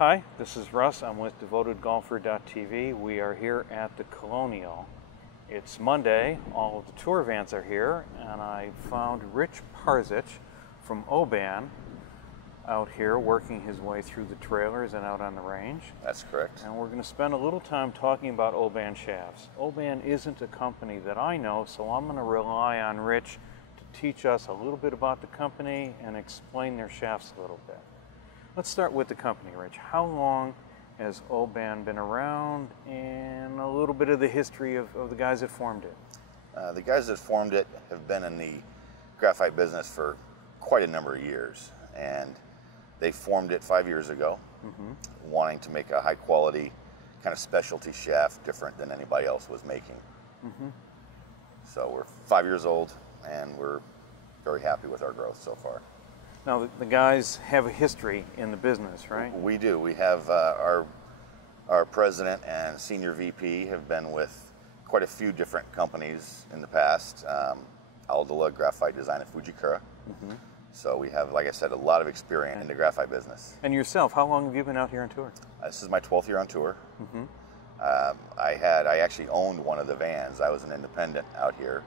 Hi, this is Russ. I'm with DevotedGolfer.tv. We are here at the Colonial. It's Monday. All of the tour vans are here, and I found Rich Parzych from Oban out here working his way through the trailers and out on the range. That's correct. And we're going to spend a little time talking about Oban shafts. Oban isn't a company that I know, so I'm going to rely on Rich to teach us a little bit about the company and explain their shafts a little bit. Let's start with the company, Rich. How long has Oban been around, and a little bit of the history of the guys that formed it? The guys that formed it have been in the graphite business for quite a number of years, and they formed it 5 years ago, wanting to make a high quality kind of specialty shaft different than anybody else was making. So we're 5 years old, and we're very happy with our growth so far. Now, the guys have a history in the business, right? We do. We have our president and senior VP have been with quite a few different companies in the past. Aldala Graphite Design at Fujikura. So we have, like I said, a lot of experience in the graphite business. And yourself, how long have you been out here on tour? This is my 12th year on tour. I actually owned one of the vans. I was an independent out here.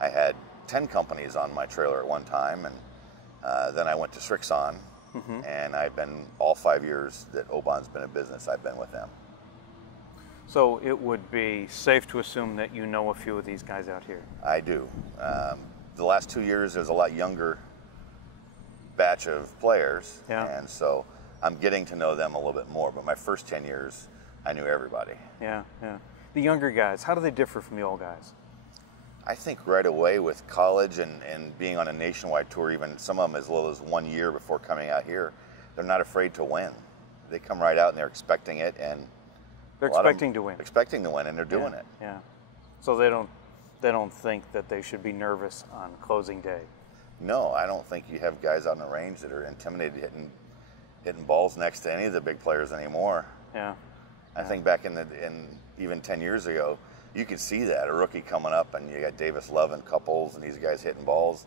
I had 10 companies on my trailer at one time, and then I went to Srixon, and I've been all 5 years that Oban's been in business, I've been with them. So it would be safe to assume that you know a few of these guys out here? I do. The last 2 years, there's a lot younger batch of players, and so I'm getting to know them a little bit more, but my first 10 years, I knew everybody. Yeah. The younger guys, how do they differ from the old guys? I think right away with college and being on a nationwide tour, even some of them as little as 1 year before coming out here, they're not afraid to win. They come right out and they're expecting it, and they're expecting to win. Expecting to win, and they're doing it. Yeah. So they don't think that they should be nervous on closing day. No, I don't think you have guys out on the range that are intimidated hitting balls next to any of the big players anymore. Yeah. I think back in even 10 years ago, you could see that, a rookie coming up, and you got Davis Love and Couples, and these guys hitting balls.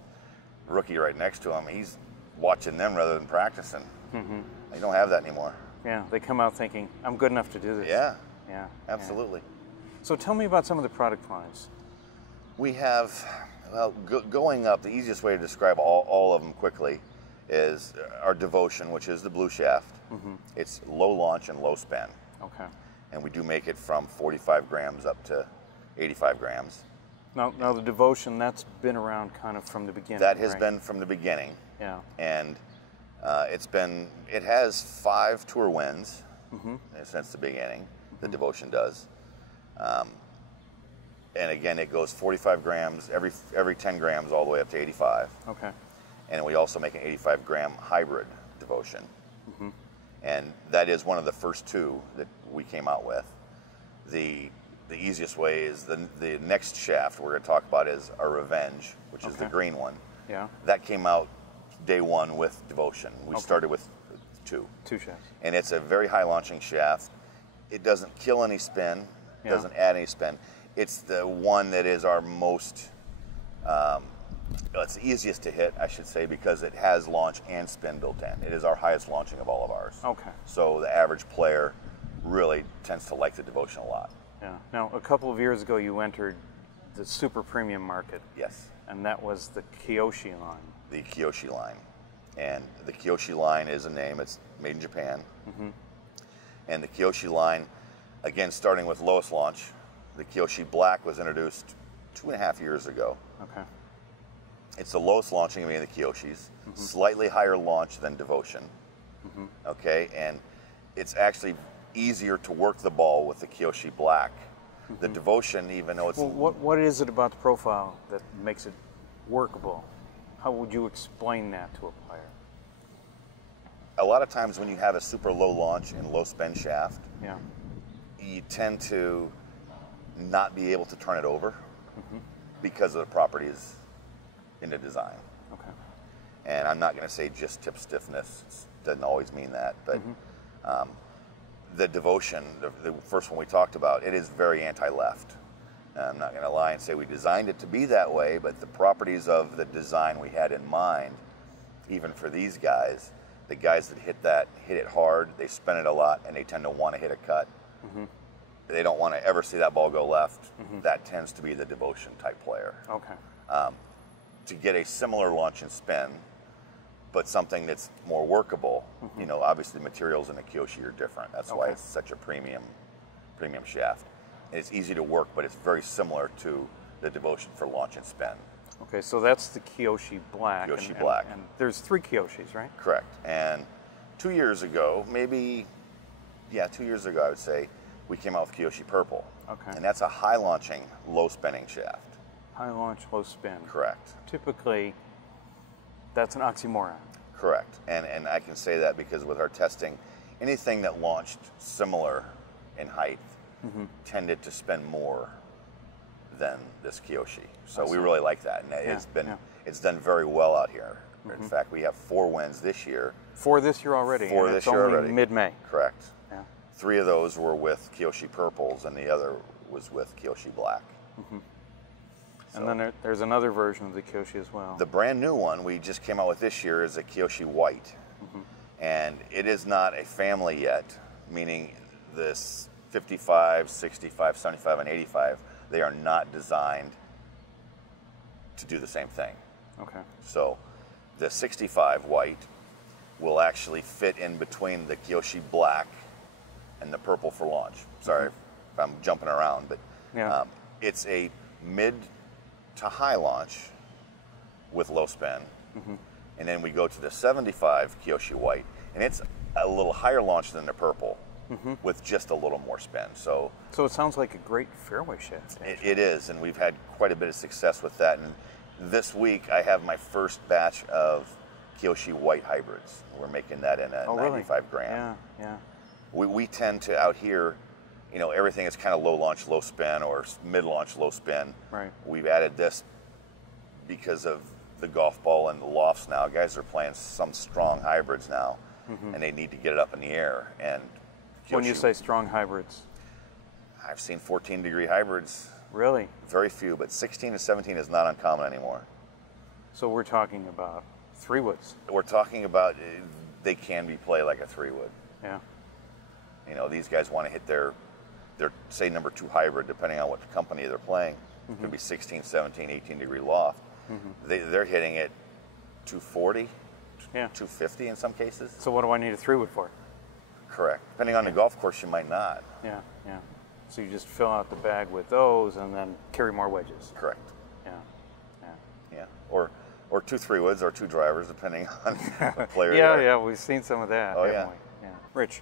Rookie right next to him, he's watching them rather than practicing. You don't have that anymore. Yeah, they come out thinking, I'm good enough to do this. Yeah, absolutely. So tell me about some of the product lines. We have, well, going up, the easiest way to describe all of them quickly is our Devotion, which is the blue shaft. It's low launch and low spin. Okay. And we do make it from 45 grams up to 85 grams. Now the Devotion, that's been around kind of from the beginning. That has been from the beginning. Yeah. And it has 5 tour wins since the beginning. The Devotion does. And again, it goes 45 grams every 10 grams all the way up to 85. Okay. And we also make an 85 gram hybrid Devotion. And that is one of the first 2 that we came out with. The easiest way is the next shaft we're going to talk about is our Revenge, which is the green one. Yeah. That came out day 1 with Devotion. We started with 2 shafts. And it's a very high launching shaft. It doesn't kill any spin, doesn't add any spin. It's the one that is our most, it's the easiest to hit, I should say, because it has launch and spin built in. It is our highest launching of all of ours. Okay. So the average player really tends to like the Devotion a lot. Yeah. Now, a couple of years ago, you entered the super premium market. Yes. And that was the Kiyoshi line. The Kiyoshi line. And the Kiyoshi line is a name. It's made in Japan. And the Kiyoshi line, again, starting with lowest launch, the Kiyoshi Black was introduced 2.5 years ago. Okay. It's the lowest launching of any of the Kiyoshis, slightly higher launch than Devotion. Okay, and it's actually easier to work the ball with the Kiyoshi Black. The Devotion, even though it's... Well, what is it about the profile that makes it workable? How would you explain that to a player? A lot of times when you have a super low launch and low spin shaft, you tend to not be able to turn it over because of the properties in the design. Okay. And I'm not going to say just tip stiffness. It doesn't always mean that, but the Devotion, the first one we talked about, it is very anti-left. I'm not going to lie and say we designed it to be that way, but the properties of the design we had in mind, even for these guys, the guys that hit it hard, they spin it a lot, and they tend to want to hit a cut. They don't want to ever see that ball go left. That tends to be the devotion type player. Okay. To get a similar launch and spin, but something that's more workable, you know, obviously the materials in the Kiyoshi are different. That's why it's such a premium shaft. And it's easy to work, but it's very similar to the devotion for launch and spin. Okay, so that's the Kiyoshi Black. Kiyoshi Black. And there's 3 Kiyoshis, right? Correct. And 2 years ago, maybe, 2 years ago, I would say, we came out with Kiyoshi Purple. Okay. And that's a high launching, low spinning shaft. High launch, low spin. Correct. Typically, that's an oxymoron. Correct. And I can say that because with our testing, anything that launched similar in height tended to spin more than this Kiyoshi. So we really like that. And it's done very well out here. In fact, we have 4 wins this year. 4 this year already. 4 this year already. Mid-May. Correct. Yeah. 3 of those were with Kiyoshi Purples, and the other was with Kiyoshi Black. And then there's another version of the Kiyoshi as well. The brand new one we just came out with this year is a Kiyoshi White. And it is not a family yet, meaning this 55, 65, 75, and 85, they are not designed to do the same thing. Okay. So the 65 White will actually fit in between the Kiyoshi Black and the Purple for launch. Sorry if I'm jumping around, but it's a mid to high launch with low spin. And then we go to the 75 Kiyoshi White, and it's a little higher launch than the Purple with just a little more spin. So it sounds like a great fairway shaft. It is, and we've had quite a bit of success with that. And this week I have my first batch of Kiyoshi White hybrids. We're making that in a 95 gram. Yeah. We tend to out here, you know, everything is kind of low launch, low spin, or mid launch, low spin. Right. We've added this because of the golf ball and the lofts now. Guys are playing some strong hybrids now, and they need to get it up in the air. And Kiyoshi, when you say strong hybrids, I've seen 14-degree hybrids. Really? Very few, but 16 to 17 is not uncommon anymore. So we're talking about 3-woods. We're talking about they can be played like a 3-wood. Yeah. You know, these guys want to hit their say number 2 hybrid, depending on what company they're playing. It could be 16, 17, 18-degree loft. They're hitting it 240, 250 in some cases. So what do I need a 3-wood for? Correct. Depending on the golf course, you might not. Yeah. So you just fill out the bag with those and then carry more wedges. Correct. Yeah. Or 2 3-woods or 2 drivers, depending on the player. Yeah, we've seen some of that, haven't we? Yeah. Rich,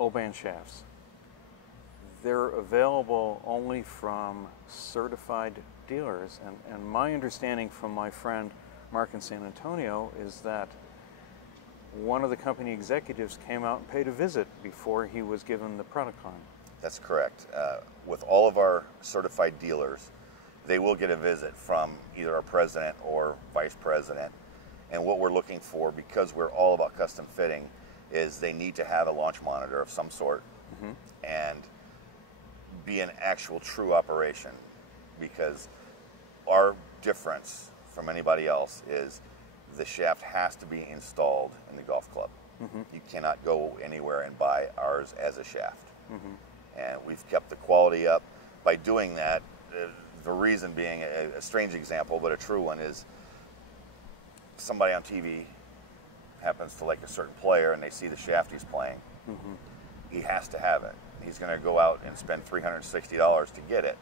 Oban shafts. They're available only from certified dealers, and my understanding from my friend Mark in San Antonio is that one of the company executives came out and paid a visit before he was given the product line. That's correct. With all of our certified dealers, they will get a visit from either our president or vice president. And what we're looking for, because we're all about custom fitting, is they need to have a launch monitor of some sort and be an actual true operation. Because our difference from anybody else is the shaft has to be installed in the golf club. You cannot go anywhere and buy ours as a shaft. And we've kept the quality up. By doing that, the reason being, a strange example, but a true one, is somebody on TV happens to like a certain player and they see the shaft he's playing. He has to have it. He's going to go out and spend $360 to get it.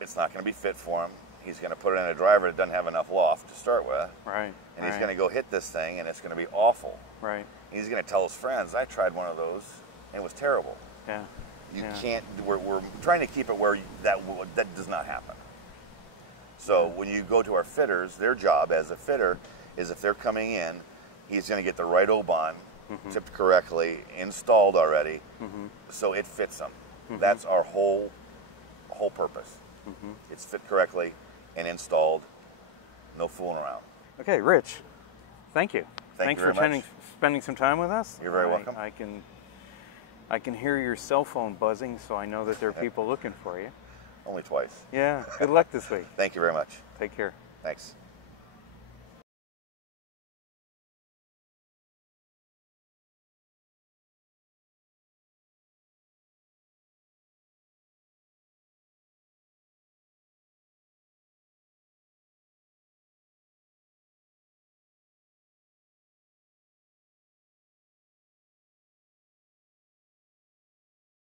It's not going to be fit for him. He's going to put it in a driver that doesn't have enough loft to start with. Right. And he's going to go hit this thing, and it's going to be awful. Right. And he's going to tell his friends, I tried one of those, and it was terrible. Yeah. You can't, we're trying to keep it where that does not happen. So when you go to our fitters, their job as a fitter is if they're coming in, he's going to get the right Oban tipped correctly, installed already, so it fits them. That's our whole purpose. It's fit correctly and installed, no fooling around. Okay, Rich, thank you. Thanks for spending some time with us. You're very welcome. I can hear your cell phone buzzing, so I know that there are people looking for you. Only twice. Yeah, good luck this week. Thank you very much. Take care. Thanks.